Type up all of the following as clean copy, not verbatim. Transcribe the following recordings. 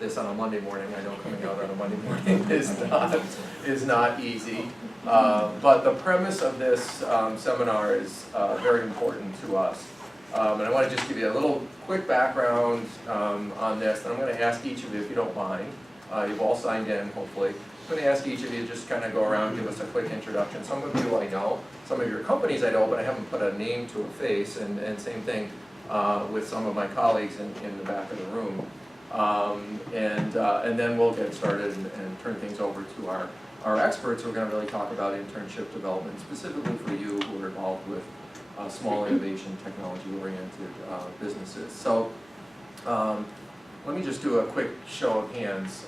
this on a Monday morning. I know coming out on a Monday morning is not easy. But the premise of this seminar is very important to us. And I want to just give you a little quick background on this. And I'm going to ask each of you, if you don't mind, you've all signed in, hopefully. I'm going to ask each of you to just kind of go around and give us a quick introduction. Some of you I know, some of your companies I know, but I haven't put a name to a face, and same thing with some of my colleagues in the back of the room. And then we'll get started and turn things over to our experts who are going to really talk about internship development, specifically for you who are involved with small innovation, technology-oriented businesses. So let me just do a quick show of hands.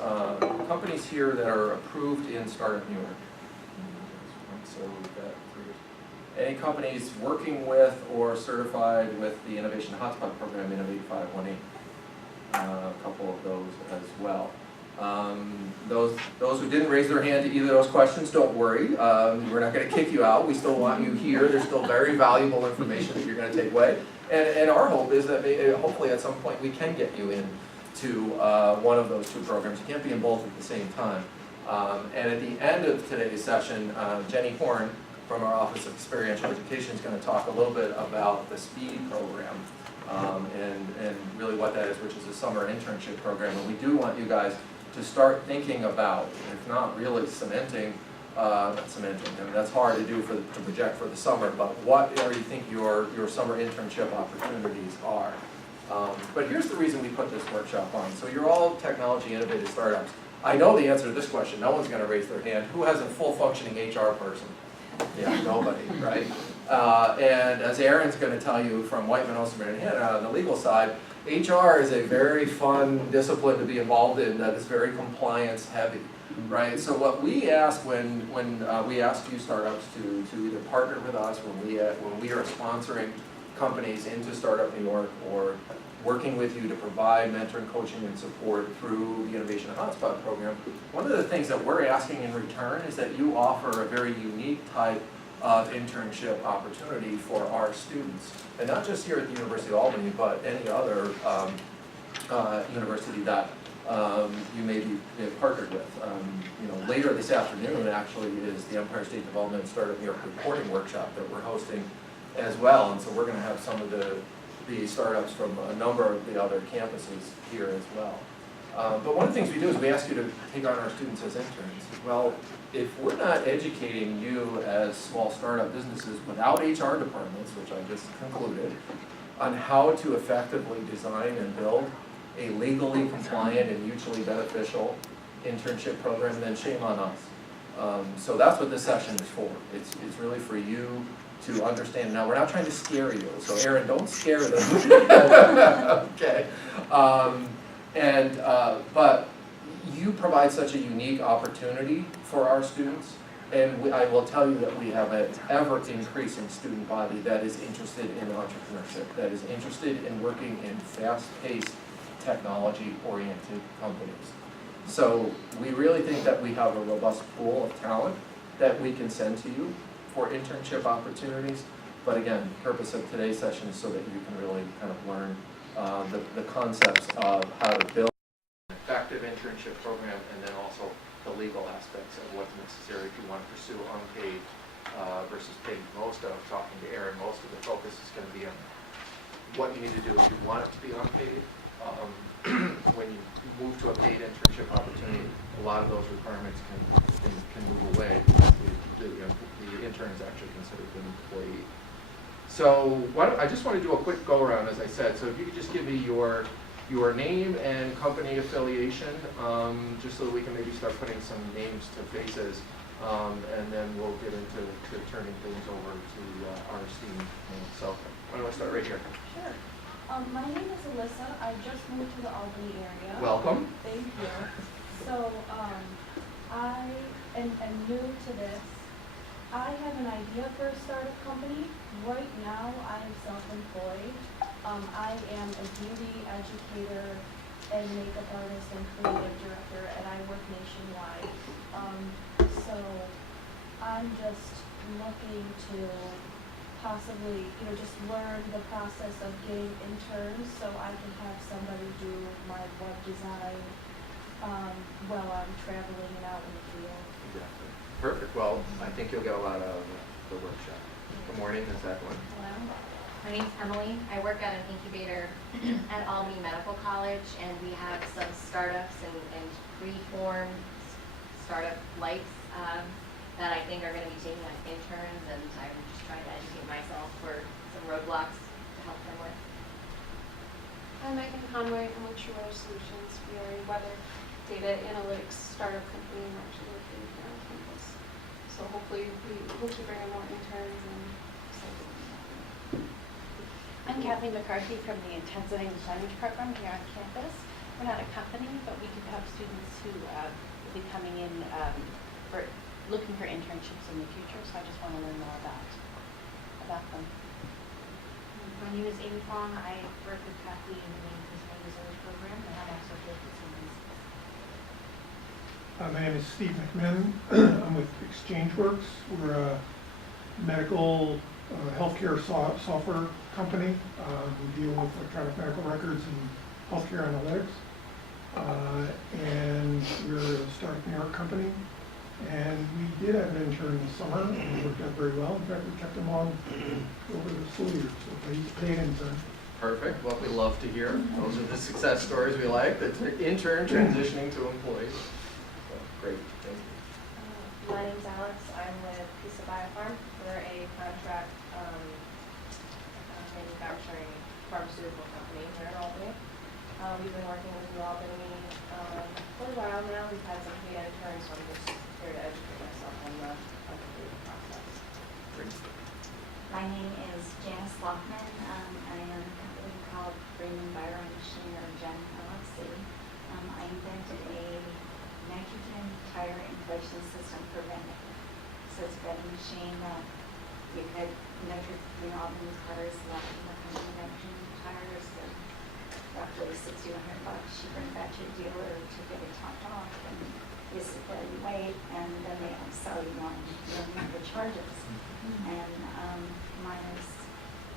Companies here that are approved in Startup New York. So we've got any companies working with or certified with the Innovation Hotspot Program, Innovate 518. A couple of those as well. Those who didn't raise their hand to either of those questions, don't worry. We're not going to kick you out. We still want you here. There's still very valuable information that you're going to take away. And our hope is that hopefully at some point we can get you in to one of those two programs. You can't be in both at the same time. And at the end of today's session, Jenny Horn from our Office of Experiential Education is going to talk a little bit about the SPEED program and really what that is, which is a summer internship program. And we do want you guys to start thinking about, if not really cementing, not cementing, I mean that's hard to do to project for the summer, but what do you think your summer internship opportunities are? But here's the reason we put this workshop on. So you're all technology innovative startups. I know the answer to this question. No one's going to raise their hand. Who has a full functioning HR person? Yeah, nobody, right? And as Aaron's going to tell you from Whiteman, Osterman, and Hanna on the legal side, HR is a very fun discipline to be involved in that is very compliance heavy, right? So what we ask when we ask you startups to either partner with us when we are sponsoring companies into Startup New York or working with you to provide mentoring, coaching, and support through the Innovation Hotspot program, one of the things that we're asking in return is that you offer a very unique type of internship opportunity for our students. And not just here at the University of Albany, but any other university that you may be partnered with. Later this afternoon actually is the Empire State Development Startup New York reporting workshop that we're hosting as well. And so we're going to have some of the startups from a number of the other campuses here as well. But one of the things we do is we ask you to take on our students as interns. Well, if we're not educating you as small startup businesses without HR departments, which I just concluded, on how to effectively design and build a legally compliant and mutually beneficial internship program, then shame on us. So that's what this session is for. It's really for you to understand. Now, we're not trying to scare you, so Aaron, don't scare them. Okay. But you provide such a unique opportunity for our students, and I will tell you that we have an ever-increasing student body that is interested in entrepreneurship, that is interested in working in fast-paced, technology-oriented companies. So we really think that we have a robust pool of talent that we can send to you for internship opportunities. But again, the purpose of today's session is so that you can really kind of learn the concepts of how to build an effective internship program, and then also the legal aspects of what's necessary if you want to pursue unpaid versus paid. Talking to Aaron, most of the focus is going to be on what you need to do if you want it to be unpaid. When you move to a paid internship opportunity, a lot of those requirements can move away because the intern is actually considered an employee. So I just want to do a quick go around, as I said. So if you could just give me your name and company affiliation, just so that we can maybe start putting some names to faces, and then we'll get into turning things over to our esteemed. So why don't I start right here? Sure. My name is Alyssa. I just moved to the Albany area. Welcome. Thank you. So I am new to this. I have an idea for a startup company. Right now I am self-employed. I am a beauty educator and makeup artist and creative director, and I work nationwide. So I'm just looking to possibly, just learn the process of getting interns so I can have somebody do my web design while I'm traveling and out in the field. Exactly. Perfect. Well, I think you'll get a lot out of the workshop. Good morning, is that one? Hello, my name's Emily. I work at an incubator at Albany Medical College, and we have some startups and pre-formed startup lights that I think are going to be taking on interns, and I'm just trying to educate myself for some roadblocks to help them with. I'm Megan Conway. I'm with True Weather Solutions. We are a weather data analytics startup company. We're actually located here on campus. So hopefully we hope to bring in more interns and I'm Kathleen McCarthy from the Intensive English Language Program here on campus. We're not a company, but we do have students who will be coming in looking for internships in the future, so I just want to learn more about them. My name is Amy Fong. I work with Kathleen in the English Language Program, and I'm also with the teams. My name is Steve McMahon. I'm with ExchangeWorks. We're a medical healthcare software company. We deal with electronic medical records and healthcare analytics. And we're a startup New York company. And we did have an intern this summer, and it worked out very well. In fact, we kept him on over the school year, so he's a paid intern. Perfect. What we love to hear. Those are the success stories we like. The intern transitioning to employees. So, great. Thank you. My name's Alex. I'm with Pisa Biopharm. We're a contract manufacturing pharmaceutical company here in Albany. We've been working with New Albany for a while now. We've had some paid interns, so I'm just here to educate myself on the process. Great. My name is Janice Lockman. I am a company called Raymond Byron Machine, or GEN LLC. I invented a nitrogen tire inflation system for vending. So it's a vending machine that you could all these cars left in the company nitrogen tires for roughly $60 to $100. You bring that to a dealer to get it topped off, and basically you wait, and then they don't sell you one. You don't have the charges. And mine is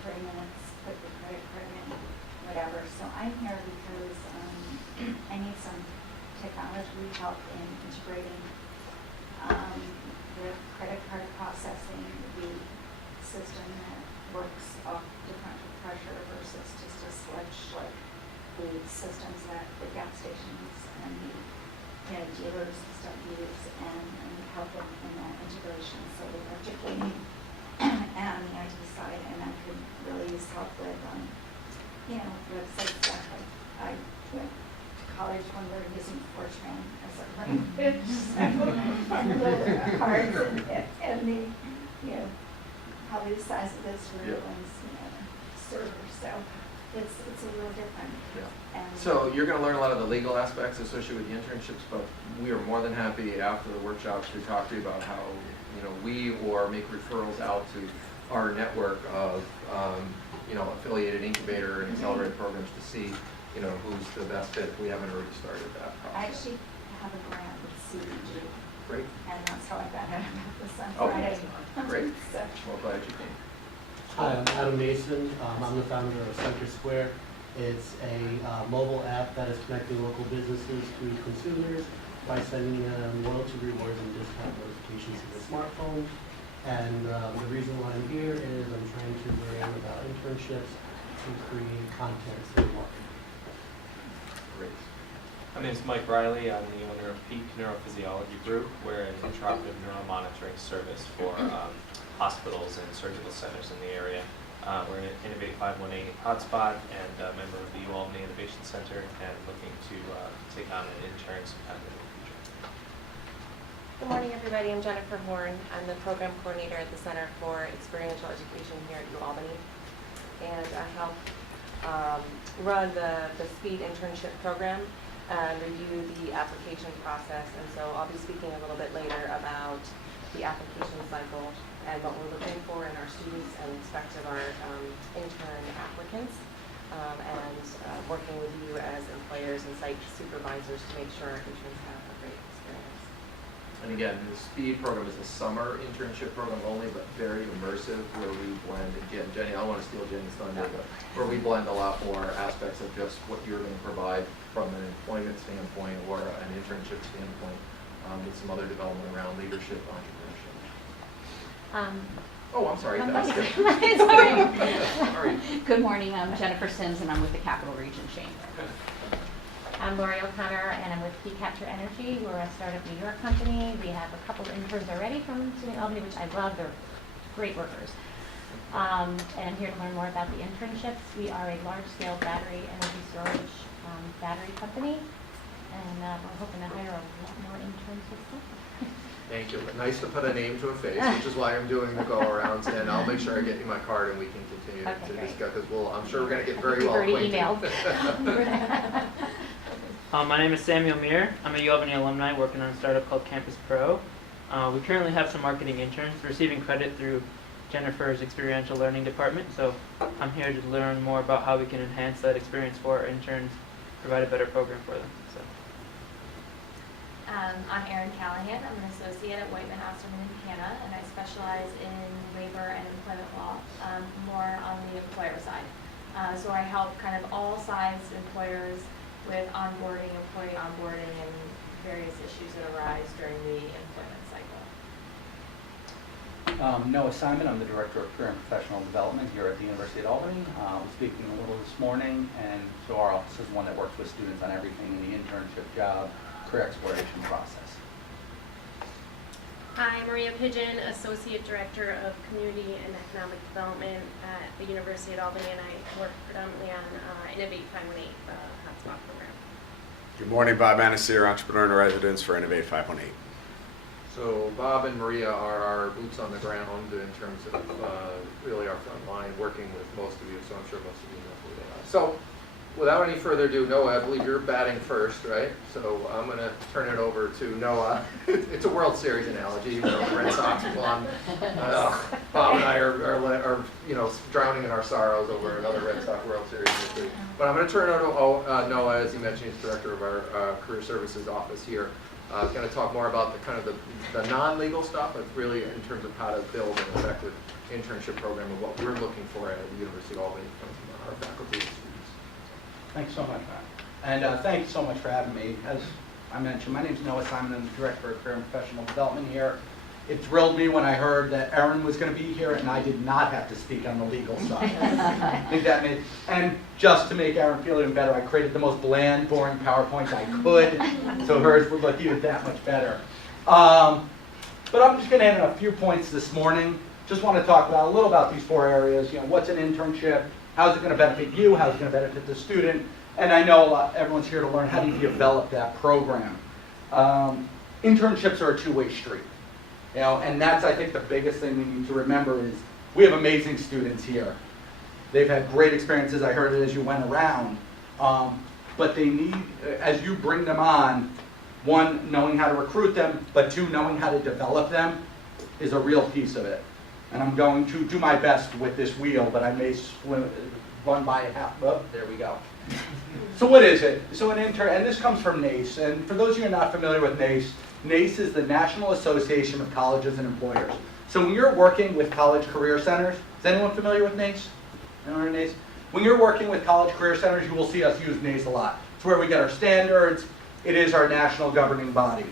30 minutes, put the credit card in, whatever. So I'm here because I need some technology help in integrating the credit card processing, the system that works off differential pressure versus just a sludge like the systems that the gas stations and the dealers and stuff use, and help them in that integration. So we're educating and on the IT side, and I could really use help with website stuff. I went to college when we were using Fortran as a language, and the cards and the probably the size of this room and server. So it's a little different. Yeah. And So you're going to learn a lot of the legal aspects associated with the internships, but we are more than happy after the workshops to talk to you about how we or make referrals out to our network of affiliated incubator and accelerated programs to see who's the best fit if we haven't already started that process. I actually have a grant with CDG, Great. and that's how I got out about this on Oh, Friday. great. So, Well, glad you came. Hi, I'm Adam Mason. I'm the founder of Center Square. It's a mobile app that is connecting local businesses to consumers by sending them loyalty rewards and discount notifications to their smartphone. And the reason why I'm here is I'm trying to learn about internships and create content for the market. Great. My name is Mike Riley. I'm the owner of Peak Neurophysiology Group. We're an intraoperative neuromonitoring service for hospitals and surgical centers in the area. We're an Innovate 518 hotspot and a member of the Albany Innovation Center, and looking to take on an intern sometime in the future. Good morning, everybody. I'm Jennifer Horn. I'm the program coordinator at the Center for Experiential Education here at Albany, and I help run the SPEED internship program and review the application process. And so I'll be speaking a little bit later about the application cycle and what we're looking for in our students and expect of our intern applicants, and working with you as employers and site supervisors to make sure our interns have a great experience. And again, the SPEED program is a summer internship program only, but very immersive, where we blend, again, Jenny, I don't want to steal Jenny's thunder, but where we blend a lot more aspects of just what you're going to provide from an employment standpoint or an internship standpoint, with some other development around leadership, entrepreneurship. Oh, I'm sorry. Sorry. Good morning, I'm Jennifer Sims and I'm with the Capital Region Chamber. I'm Lori O'Connor and I'm with Capture Energy. We're a startup New York company. We have a couple of interns already from Albany, which I love. They're great workers. And I'm here to learn more about the internships. We are a large-scale battery energy storage battery company, and we're hoping to hire a lot more interns this summer. Thank you. Nice to put a name to a face, which is why I'm doing the go-arounds, and I'll make sure I get you my card and we can continue to discuss, because I'm sure we're going to get very well acquainted. Emailed. My name is Samuel Meir. I'm a U Albany alumni working on a startup called Campus Pro. We currently have some marketing interns receiving credit through Jennifer's experiential learning department, so I'm here to learn more about how we can enhance that experience for our interns, provide a better program for them. So. I'm Erin Callahan. I'm an associate at Whiteman Osterman in Buchanan, and I specialize in labor and employment law, more on the employer side. So I help kind of all sides employers with onboarding, employee onboarding, and various issues that arise during the employment cycle. Noah Simon, I'm the Director of Career and Professional Development here at the University of Albany. I was speaking a little this morning, and so our office is one that works with students on everything in the internship, job, career exploration process. Hi, Maria Pigeon, Associate Director of Community and Economic Development at the University of Albany, and I work predominantly on Innovate 518, the hotspot program. Good morning, Bob Anasir, Entrepreneur in Residence for Innovate 518. So Bob and Maria are our boots on the ground in terms of really our front line, working with most of you, so I'm sure most of you know who they are. So without any further ado, Noah, I believe you're batting first, right? So I'm going to turn it over to Noah. It's a World Series analogy. The Red Sox won. Bob and I are drowning in our sorrows over another Red Sox World Series victory. But I'm going to turn it over to Noah, as he mentioned, he's director of our Career Services office here. Going to talk more about the non-legal stuff, but really in terms of how to build an effective internship program and what we're looking for at the University of Albany from our faculty and students. Thanks so much, Matt. And thank you so much for having me. As I mentioned, my name is Noah Simon. I'm the Director of Career and Professional Development here. It thrilled me when I heard that Erin was going to be here and I did not have to speak on the legal side. I think that made, and just to make Erin feel even better, I created the most bland, boring PowerPoint I could, so hers would look even that much better. But I'm just going to add in a few points this morning. Just want to talk about a little about these four areas. What's an internship? How's it going to benefit you? How's it going to benefit the student? And I know everyone's here to learn how do you develop that program. Internships are a two-way street. And that's, I think, the biggest thing we need to remember is we have amazing students here. They've had great experiences. I heard it as you went around. But they need, as you bring them on, one, knowing how to recruit them, but two, knowing how to develop them is a real piece of it. And I'm going to do my best with this wheel, but I may run by half. Oh, there we go. So what is it? So an intern, and this comes from NACE. And for those of you who are not familiar with NACE, NACE is the National Association of Colleges and Employers. So when you're working with college career centers, is anyone familiar with NACE? Anyone in NACE? When you're working with college career centers, you will see us use NACE a lot. It's where we get our standards. It is our national governing body.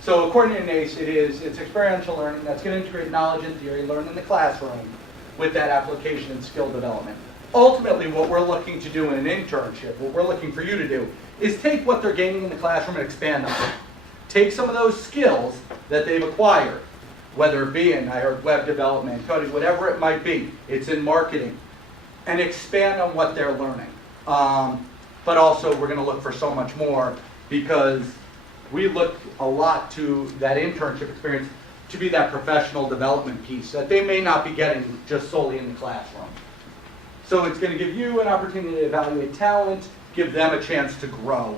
So according to NACE, it's experiential learning that's going to integrate knowledge and theory learned in the classroom with that application and skill development. Ultimately, what we're looking to do in an internship, what we're looking for you to do, is take what they're gaining in the classroom and expand on it. Take some of those skills that they've acquired, whether it be in, I heard, web development, coding, whatever it might be, it's in marketing, and expand on what they're learning. But also, we're going to look for so much more because we look a lot to that internship experience to be that professional development piece that they may not be getting just solely in the classroom. So it's going to give you an opportunity to evaluate talent, give them a chance to grow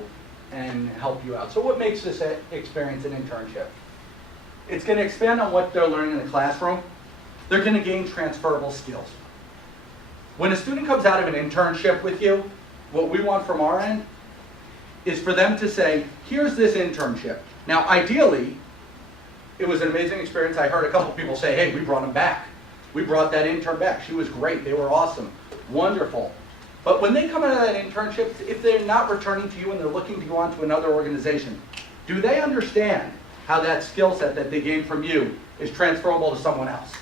and help you out. So what makes this experience an internship? It's going to expand on what they're learning in the classroom. They're going to gain transferable skills. When a student comes out of an internship with you, what we want from our end is for them to say, here's this internship. Now, ideally, it was an amazing experience. I heard a couple people say, hey, we brought him back. We brought that intern back. She was great. They were awesome. Wonderful. But when they come out of that internship, if they're not returning to you and they're looking to go on to another organization, do they understand how that skill set that they gained from you is transferable to someone else?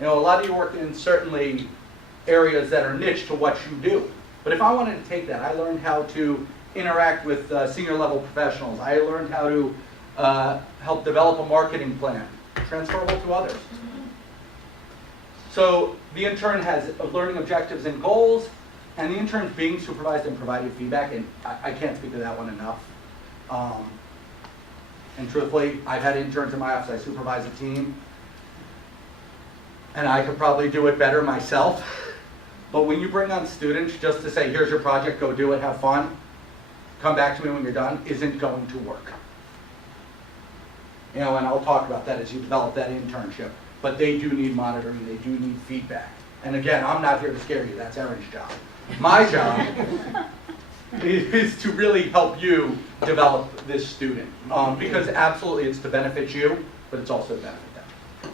You know, a lot of you work in certainly areas that are niche to what you do. But if I wanted to take that, I learned how to interact with senior level professionals. I learned how to help develop a marketing plan, transferable to others. So the intern has learning objectives and goals, and the intern's being supervised and provided feedback, and I can't speak to that one enough. And truthfully, I've had interns in my office. I supervise a team, and I could probably do it better myself. But when you bring on students just to say, here's your project, go do it, have fun, come back to me when you're done, isn't going to work. You know, and I'll talk about that as you develop that internship. But they do need monitoring, they do need feedback. And again, I'm not here to scare you, that's Erin's job. My job is to really help you develop this student. Because absolutely it's to benefit you, but it's also to benefit them.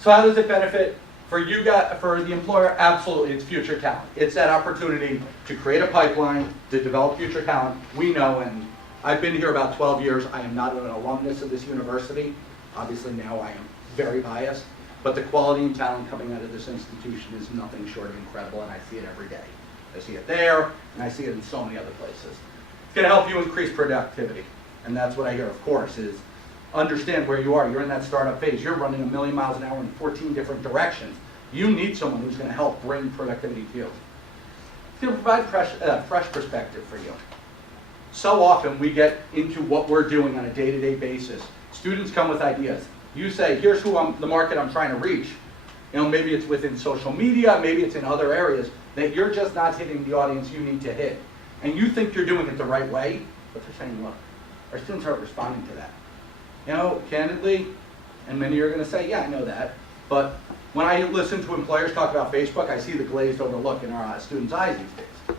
So how does it benefit for you guys, for the employer? Absolutely, it's future talent. It's that opportunity to create a pipeline, to develop future talent. We know, and I've been here about 12 years, I am not an alumnus of this university. Obviously now I am very biased, but the quality and talent coming out of this institution is nothing short of incredible, and I see it every day. I see it there, and I see it in so many other places. It's going to help you increase productivity, and that's what I hear, of course, is understand where you are. You're in that startup phase. You're running 1,000,000 miles an hour in 14 different directions. You need someone who's going to help bring productivity to you. It's going to provide fresh perspective for you. So often we get into what we're doing on a day-to-day basis. Students come with ideas. You say, here's the market I'm trying to reach. You know, maybe it's within social media, maybe it's in other areas, that you're just not hitting the audience you need to hit. And you think you're doing it the right way, but they're saying, look, our students aren't responding to that. You know, candidly, and many are going to say, yeah, I know that. But when I listen to employers talk about Facebook, I see the glazed over look in our students' eyes these days.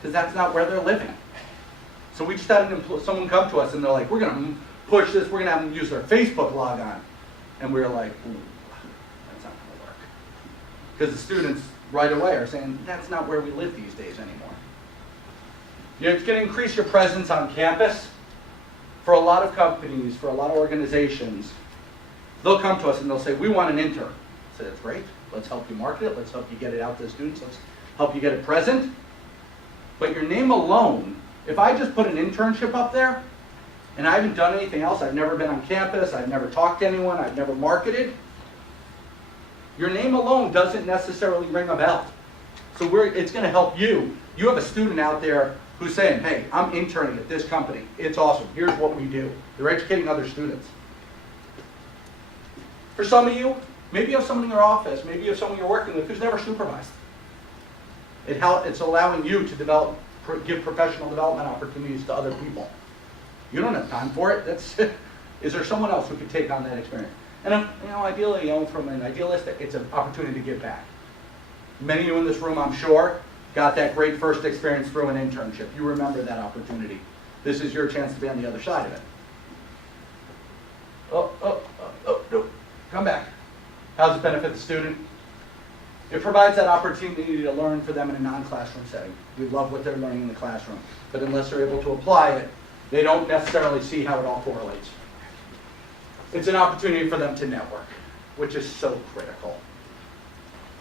Because that's not where they're living. So we just had someone come to us and they're like, we're going to push this, we're going to have them use their Facebook logon. And we're like, ooh, that's not going to work. Because the students right away are saying, that's not where we live these days anymore. You know, it's going to increase your presence on campus. For a lot of companies, for a lot of organizations, they'll come to us and they'll say, we want an intern. I say, that's great. Let's help you market it. Let's help you get it out to the students. Let's help you get it present. But your name alone, if I just put an internship up there, and I haven't done anything else, I've never been on campus, I've never talked to anyone, I've never marketed, your name alone doesn't necessarily ring a bell. So it's going to help you. You have a student out there who's saying, hey, I'm interning at this company. It's awesome. Here's what we do. They're educating other students. For some of you, maybe you have someone in your office, maybe you have someone you're working with who's never supervised. It's allowing you to give professional development opportunities to other people. You don't have time for it. Is there someone else who could take on that experience? And ideally, from an idealistic, it's an opportunity to give back. Many of you in this room, I'm sure, got that great first experience through an internship. You remember that opportunity. This is your chance to be on the other side of it. No. Come back. How does it benefit the student? It provides that opportunity to learn for them in a non-classroom setting. We love what they're learning in the classroom, but unless they're able to apply it, they don't necessarily see how it all correlates. It's an opportunity for them to network, which is so critical.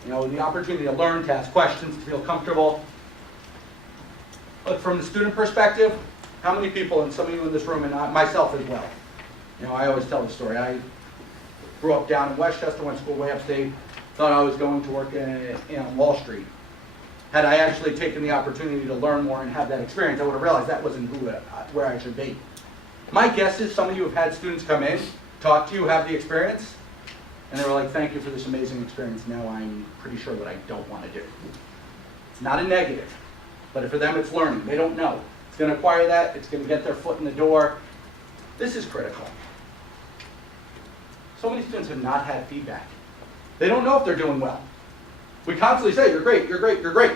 You know, the opportunity to learn, to ask questions, to feel comfortable. Look, from the student perspective, how many people, and some of you in this room, and myself as well, you know, I always tell the story. I grew up down in Westchester, went to school way upstate, thought I was going to work in Wall Street. Had I actually taken the opportunity to learn more and have that experience, I would have realized that wasn't where I should be. My guess is some of you have had students come in, talk to you, have the experience, and they were like, thank you for this amazing experience. Now I'm pretty sure what I don't want to do. It's not a negative, but for them it's learning. They don't know. It's going to acquire that. It's going to get their foot in the door. This is critical. So many students have not had feedback. They don't know if they're doing well. We constantly say, you're great, you're great, you're great.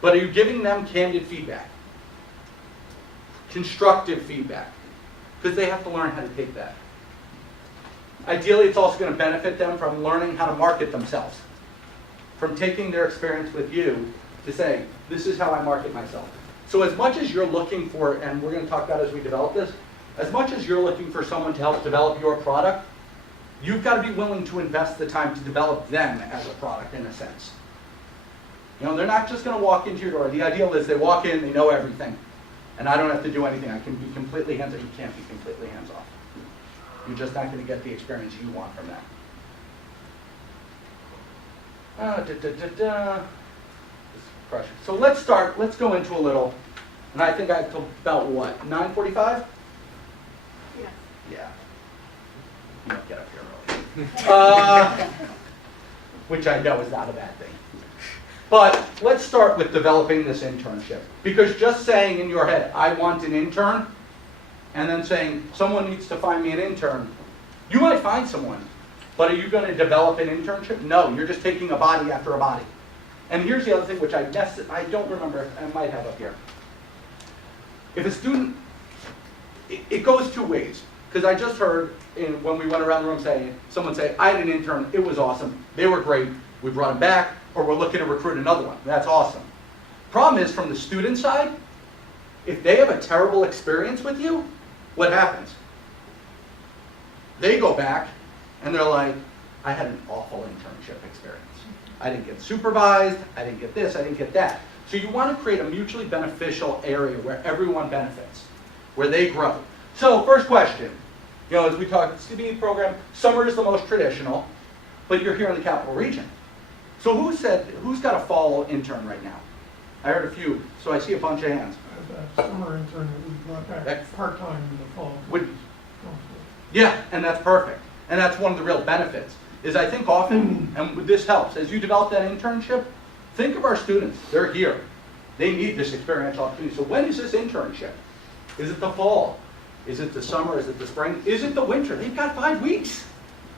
But are you giving them candid feedback? constructive feedback, because they have to learn how to take that. Ideally, it's also going to benefit them from learning how to market themselves, from taking their experience with you to say, this is how I market myself. So as much as you're looking for, and we're going to talk about as we develop this, as much as you're looking for someone to help develop your product, you've got to be willing to invest the time to develop them as a product in a sense. You know, they're not just going to walk into your door. The ideal is they walk in, they know everything, and I don't have to do anything. I can be completely hands-off. You can't be completely hands-off. You're just not going to get the experience you want from that. So let's start, let's go into a little, and I think I have till about what, 9:45? Yes. Yeah. You might get up here early. Which I know is not a bad thing. But let's start with developing this internship. Because just saying in your head, I want an intern, and then saying, someone needs to find me an intern, you might find someone, but are you going to develop an internship? No, you're just taking a body after a body. And here's the other thing, which I don't remember, I might have up here. If a student, it goes two ways. Because I just heard when we went around the room someone say, I had an intern, it was awesome, they were great, we brought them back, or we're looking to recruit another one. That's awesome. Problem is, from the student side, if they have a terrible experience with you, what happens? They go back and they're like, I had an awful internship experience. I didn't get supervised, I didn't get this, I didn't get that. So you want to create a mutually beneficial area where everyone benefits, where they grow. So first question, you know, as we talk, CBE program, summer is the most traditional, but you're here in the capital region. So who's got a fall intern right now? I heard a few, so I see a bunch of hands. The summer intern that we brought back part-time in the fall. Yeah, and that's perfect. And that's one of the real benefits, is I think often, and this helps, as you develop that internship, think of our students. They're here. They need this experiential opportunity. So when is this internship? Is it the fall? Is it the summer? Is it the spring? Is it the winter? They've got 5 weeks.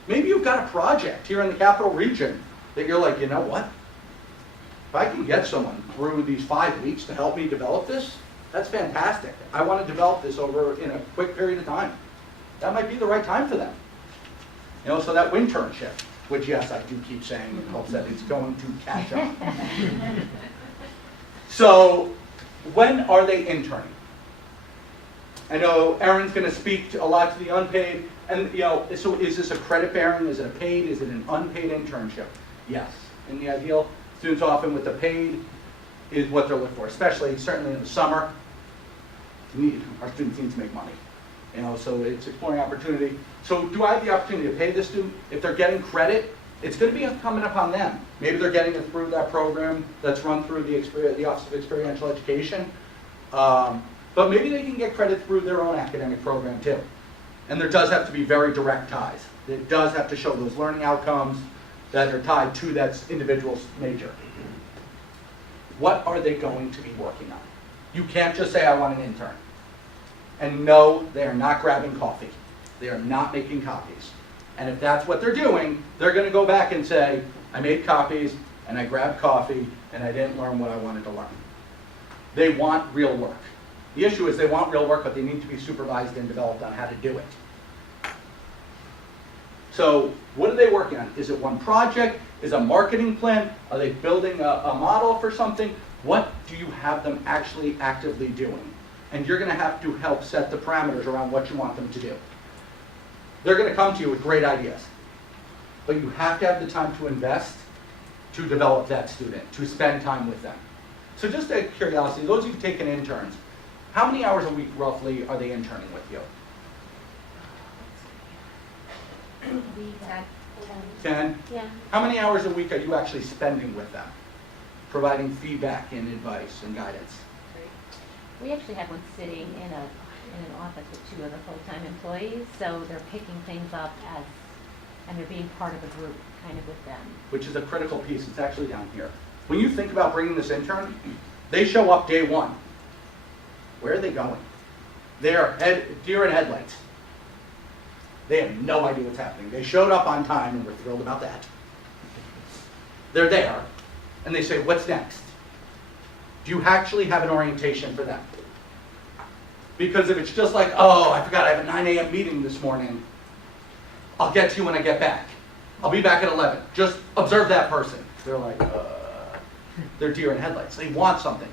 Maybe you've got a project here in the capital region that you're like, you know what? If I can get someone through these 5 weeks to help me develop this, that's fantastic. I want to develop this over in a quick period of time. That might be the right time for them. You know, so that internship, which yes, I do keep saying in hopes that it's going to catch up. So, when are they interning? I know Erin's going to speak a lot to the unpaid, and you know, so is this a credit bearing? Is it a paid? Is it an unpaid internship? Yes. In the ideal, students often with the paid is what they're looking for, especially certainly in the summer. Our students need to make money. You know, so it's exploring opportunity. So do I have the opportunity to pay this student? If they're getting credit, it's going to be incumbent upon them. Maybe they're getting it through that program that's run through the Office of Experiential Education. But maybe they can get credit through their own academic program too. And there does have to be very direct ties. It does have to show those learning outcomes that are tied to that individual's major. What are they going to be working on? You can't just say, I want an intern. And no, they are not grabbing coffee. They are not making copies. And if that's what they're doing, they're going to go back and say, I made copies, and I grabbed coffee, and I didn't learn what I wanted to learn. They want real work. The issue is they want real work, but they need to be supervised and developed on how to do it. So what are they working on? Is it one project? Is it a marketing plan? Are they building a model for something? What do you have them actually actively doing? And you're going to have to help set the parameters around what you want them to do. They're going to come to you with great ideas. But you have to have the time to invest to develop that student, to spend time with them. So just out of curiosity, those who've taken interns, how many hours a week roughly are they interning with you? 10? Yeah. How many hours a week are you actually spending with them? Providing feedback and advice and guidance? We actually have one sitting in an office with 2 other full-time employees, so they're picking things up and they're being part of a group kind of with them. Which is a critical piece. It's actually down here. When you think about bringing this intern, they show up day 1. Where are they going? They are deer in headlights. They have no idea what's happening. They showed up on time, and we're thrilled about that. They're there, and they say, what's next? Do you actually have an orientation for them? Because if it's just like, oh, I forgot I have a 9 a.m. meeting this morning, I'll get to you when I get back. I'll be back at 11. Just observe that person. They're like, they're deer in headlights. They want something.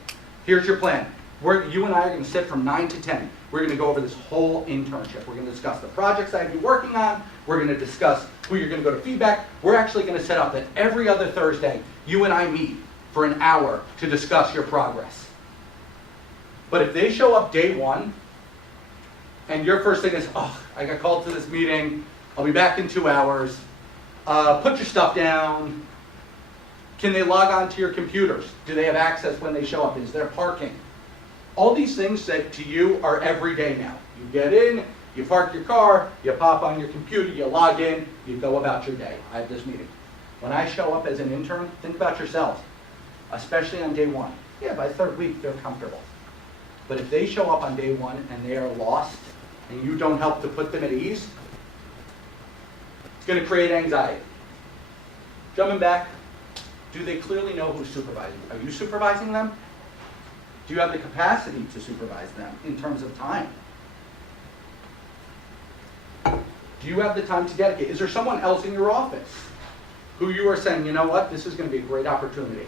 Here's your plan. You and I are going to sit from 9 to 10. We're going to go over this whole internship. We're going to discuss the projects I'd be working on. We're going to discuss who you're going to go to feedback. We're actually going to set up that every other Thursday, you and I meet for an hour to discuss your progress. But if they show up day one, and your first thing is, oh, I got called to this meeting, I'll be back in 2 hours, put your stuff down, can they log on to your computers? Do they have access when they show up? Is there parking? All these things that to you are every day now. You get in, you park your car, you pop on your computer, you log in, you go about your day. I have this meeting. When I show up as an intern, think about yourselves, especially on day one. Yeah, by the third week, they're comfortable. But if they show up on day one and they are lost, and you don't help to put them at ease, it's going to create anxiety. Jumping back, do they clearly know who's supervising? Are you supervising them? Do you have the capacity to supervise them in terms of time? Do you have the time to dedicate? Is there someone else in your office who you are saying, you know what, this is going to be a great opportunity?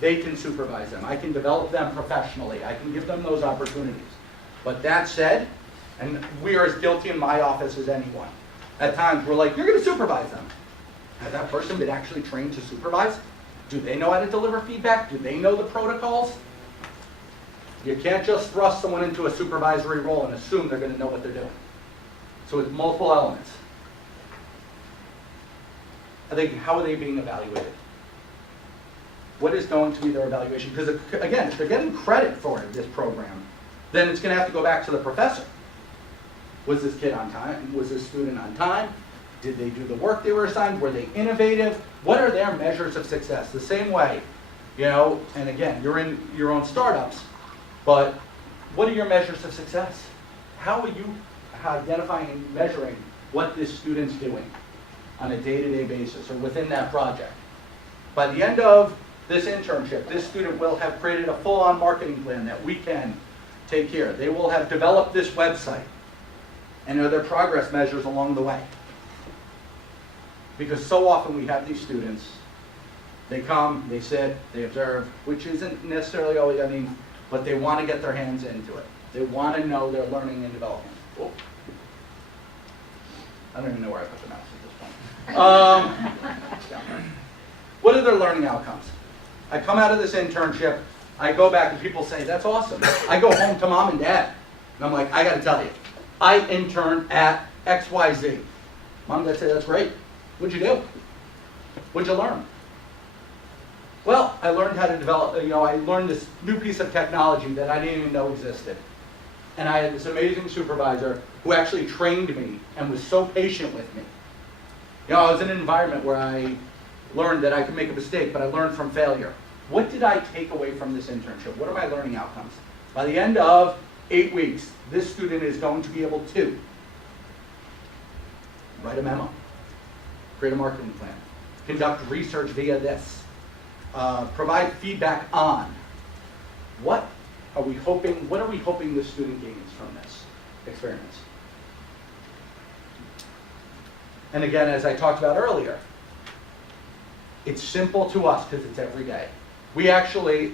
They can supervise them. I can develop them professionally. I can give them those opportunities. But that said, and we are as guilty in my office as anyone. At times we're like, you're going to supervise them. Has that person been actually trained to supervise? Do they know how to deliver feedback? Do they know the protocols? You can't just thrust someone into a supervisory role and assume they're going to know what they're doing. So it's multiple elements. I think, how are they being evaluated? What is going to be their evaluation? Because again, if they're getting credit for this program, then it's going to have to go back to the professor. Was this kid on time? Was this student on time? Did they do the work they were assigned? Were they innovative? What are their measures of success? The same way, you know, and again, you're in your own startups, but what are your measures of success? How are you identifying and measuring what this student's doing on a day-to-day basis or within that project? By the end of this internship, this student will have created a full-on marketing plan that we can take care of. They will have developed this website. And are there progress measures along the way? Because so often we have these students, they come, they sit, they observe, which isn't necessarily always, but they want to get their hands into it. They want to know they're learning and developing. Oh. I don't even know where I put the mouse at this point. What are their learning outcomes? I come out of this internship, I go back and people say, that's awesome. I go home to mom and dad, and I'm like, I got to tell you, I interned at XYZ. Mom and dad say, that's great. What'd you do? What'd you learn? Well, I learned how to develop, I learned this new piece of technology that I didn't even know existed. And I had this amazing supervisor who actually trained me and was so patient with me. I was in an environment where I learned that I could make a mistake, but I learned from failure. What did I take away from this internship? What are my learning outcomes? By the end of 8 weeks, this student is going to be able to write a memo, create a marketing plan, conduct research via this, provide feedback on what are we hoping this student gains from this experience. And again, as I talked about earlier, it's simple to us because it's every day. We actually,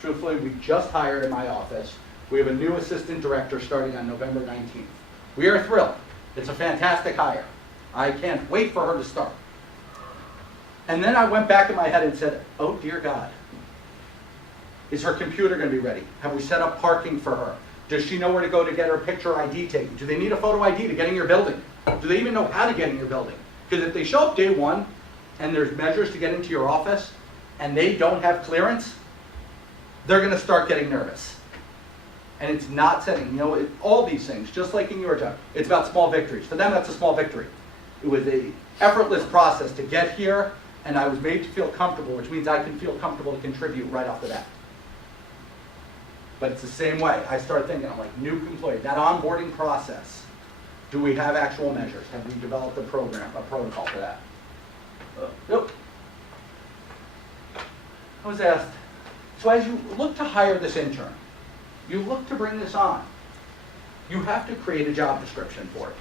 truthfully, we just hired in my office. We have a new assistant director starting on November 19th. We are thrilled. It's a fantastic hire. I can't wait for her to start. And then I went back in my head and said, oh dear God, is her computer going to be ready? Have we set up parking for her? Does she know where to go to get her picture ID taken? Do they need a photo ID to get in your building? Do they even know how to get in your building? Because if they show up day one and there's measures to get into your office and they don't have clearance, they're going to start getting nervous. And it's not setting, all these things, just like in your job, it's about small victories. For them, that's a small victory. It was an effortless process to get here, and I was made to feel comfortable, which means I can feel comfortable to contribute right off the bat. But it's the same way. I started thinking, I'm like, new employee, that onboarding process, do we have actual measures? Have we developed a program, a protocol for that? Nope. I was asked, so as you look to hire this intern, you look to bring this on, you have to create a job description for it.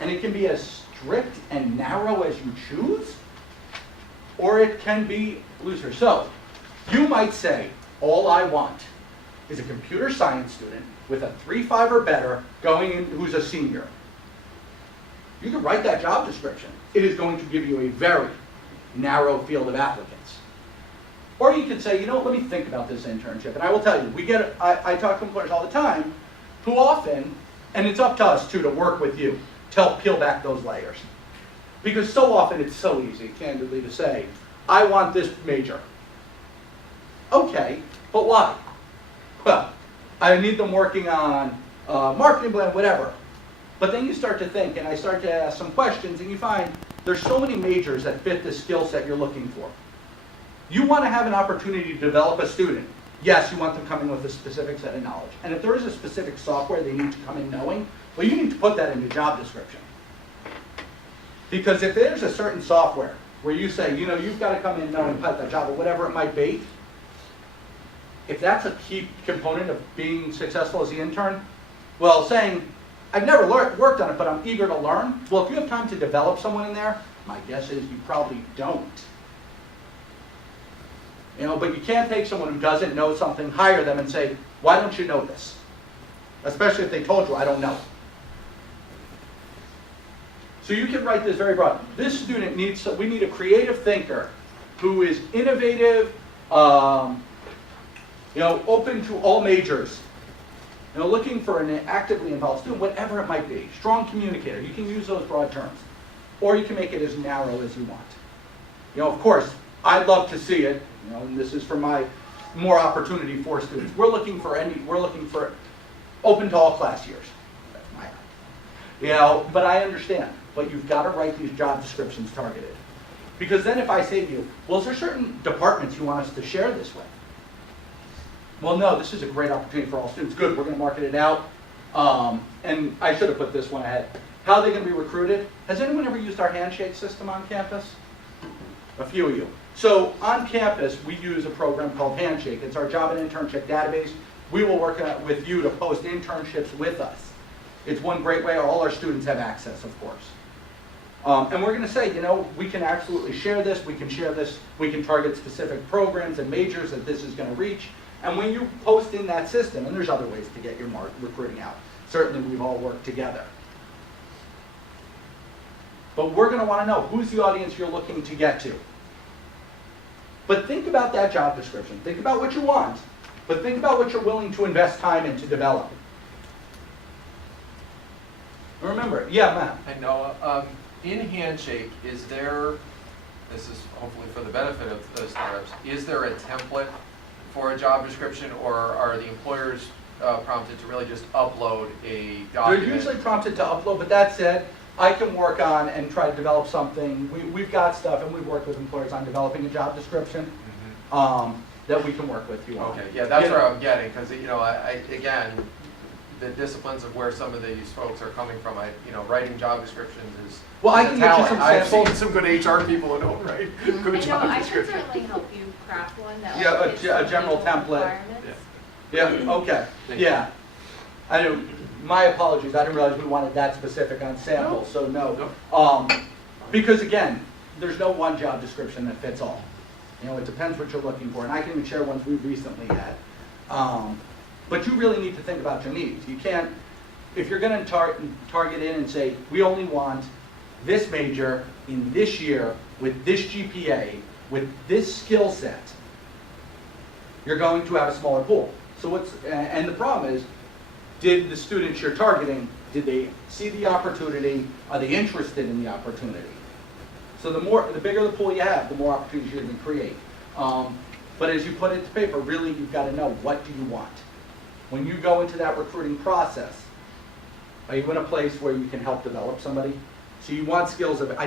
And it can be as strict and narrow as you choose, or it can be looser. So, you might say, all I want is a computer science student with a 3.5 or better going in, who's a senior. You can write that job description. It is going to give you a very narrow field of applicants. Or you could say, you know what, let me think about this internship. And I will tell you, I talk to employers all the time who often, and it's up to us too to work with you to help peel back those layers. Because so often it's so easy, candidly, to say, I want this major. Okay, but why? Well, I need them working on marketing plan, whatever. But then you start to think, and I start to ask some questions, and you find there's so many majors that fit the skill set you're looking for. You want to have an opportunity to develop a student. Yes, you want them coming with a specific set of knowledge. And if there is a specific software they need to come in knowing, well, you need to put that in your job description. Because if there's a certain software where you say, you know, you've got to come in knowing that job or whatever it might be, if that's a key component of being successful as the intern, well, saying, I've never worked on it, but I'm eager to learn. Well, if you have time to develop someone in there, my guess is you probably don't. You know, but you can't take someone who doesn't know something, hire them and say, why don't you know this? Especially if they told you, I don't know. So you can write this very broad. This student needs, we need a creative thinker who is innovative, you know, open to all majors. You know, looking for an actively involved student, whatever it might be. Strong communicator. You can use those broad terms. Or you can make it as narrow as you want. You know, of course, I'd love to see it, you know, and this is for my more opportunity for students. We're looking for open to all class years. That's my idea. You know, but I understand. But you've got to write these job descriptions targeted. Because then if I say to you, well, is there certain departments you want us to share this with? Well, no, this is a great opportunity for all students. Good, we're going to market it out. And I should have put this one ahead. How are they going to be recruited? Has anyone ever used our handshake system on campus? A few of you. So on campus, we use a program called Handshake. It's our job and internship database. We will work with you to post internships with us. It's one great way. All our students have access, of course. And we're going to say, you know, we can absolutely share this. We can target specific programs and majors that this is going to reach. And when you post in that system, and there's other ways to get your recruiting out. Certainly, we've all worked together. But we're going to want to know who's the audience you're looking to get to. But think about that job description. Think about what you want, but think about what you're willing to invest time in to develop. Remember, yeah, Matt. And Noah, in Handshake, is there, this is hopefully for the benefit of the startups, is there a template for a job description, or are the employers prompted to really just upload a document? They're usually prompted to upload, but that said, I can work on and try to develop something. We've got stuff, and we've worked with employers on developing a job description that we can work with you on. Okay, yeah, that's where I'm getting, because, you know, again, the disciplines of where some of these folks are coming from, you know, writing job descriptions is well, I can get you some samples. I've seen some good HR people who don't write good job I can descriptions. certainly help you craft one that Yeah, fits a the general legal template. requirements. Yeah, okay, yeah. I know, my apologies, I didn't realize we wanted that specific on samples, so no. Because again, there's no one job description that fits all. You know, it depends what you're looking for, and I can even share ones we've recently had. But you really need to think about your needs. You can't, if you're going to target in and say, we only want this major in this year with this GPA, with this skill set, you're going to have a smaller pool. So and the problem is, did the students you're targeting, did they see the opportunity? Are they interested in the opportunity? So the bigger the pool you have, the more opportunities you're going to create. But as you put it to paper, really you've got to know, what do you want? When you go into that recruiting process, are you in a place where you can help develop somebody? So you want skills of, I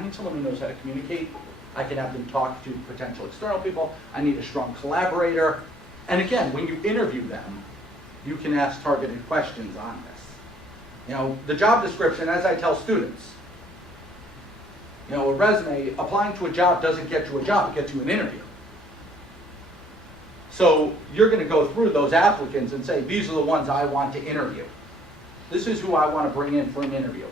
need someone who knows how to communicate. I can have them talk to potential external people. I need a strong collaborator. And again, when you interview them, you can ask targeted questions on this. You know, the job description, as I tell students, you know, a resume, applying to a job doesn't get you a job, it gets you an interview. So you're going to go through those applicants and say, these are the ones I want to interview. This is who I want to bring in for an interview.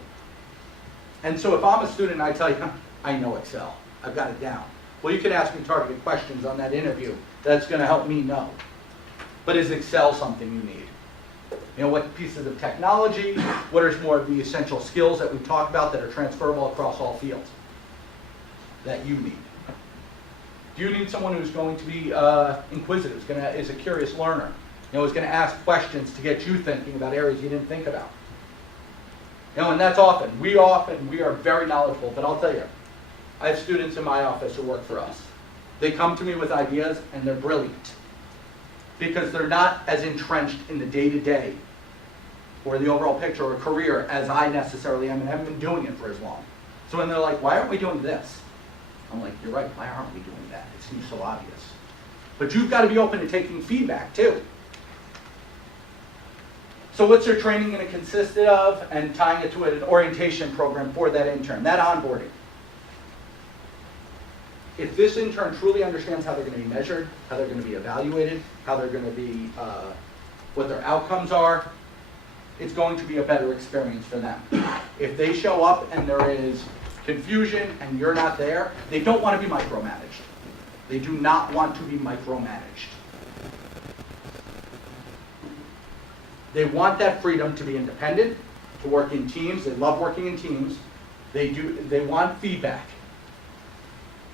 And so if I'm a student and I tell you, I know Excel, I've got it down. Well, you can ask me targeted questions on that interview. That's going to help me know. But is Excel something you need? You know, what pieces of technology, what are more of the essential skills that we talk about that are transferable across all fields that you need? Do you need someone who's going to be inquisitive, is a curious learner, you know, is going to ask questions to get you thinking about areas you didn't think about? You know, and that's we are very knowledgeable, but I'll tell you, I have students in my office who work for us. They come to me with ideas and they're brilliant because they're not as entrenched in the day-to-day or the overall picture or career as I necessarily am and haven't been doing it for as long. So when they're like, why aren't we doing this? I'm like, you're right, why aren't we doing that? It seems so obvious. But you've got to be open to taking feedback too. So what's their training going to consist of, and tying it to an orientation program for that intern, that onboarding. If this intern truly understands how they're going to be measured, how they're going to be evaluated, how they're going to be, what their outcomes are, it's going to be a better experience for them. If they show up and there is confusion and you're not there, they don't want to be micromanaged. They do not want to be micromanaged. They want that freedom to be independent, to work in teams. They love working in teams. They want feedback.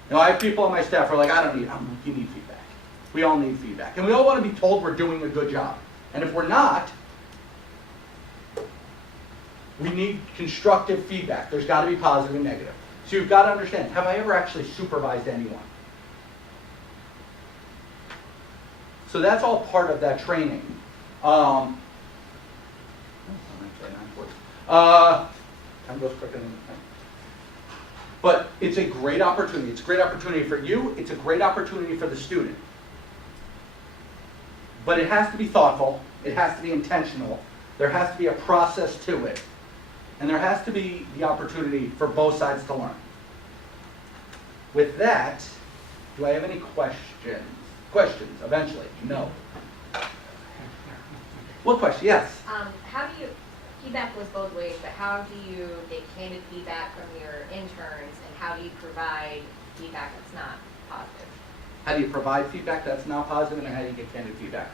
You know, I have people on my staff who are like, you need feedback. We all need feedback. And we all want to be told we're doing a good job. And if we're not, we need constructive feedback. There's got to be positive and negative. So you've got to understand, have I ever actually supervised anyone? So that's all part of that training. Time goes quicker than you think. But it's a great opportunity. It's a great opportunity for you. It's a great opportunity for the student. But it has to be thoughtful. It has to be intentional. There has to be a process to it. And there has to be the opportunity for both sides to learn. With that, do I have any questions? Questions, eventually. No. What question? Yes. How do you, feedback goes both ways, but how do you get candid feedback from your interns, and how do you provide feedback that's not positive? How do you provide feedback that's not positive, and how do you get candid feedback?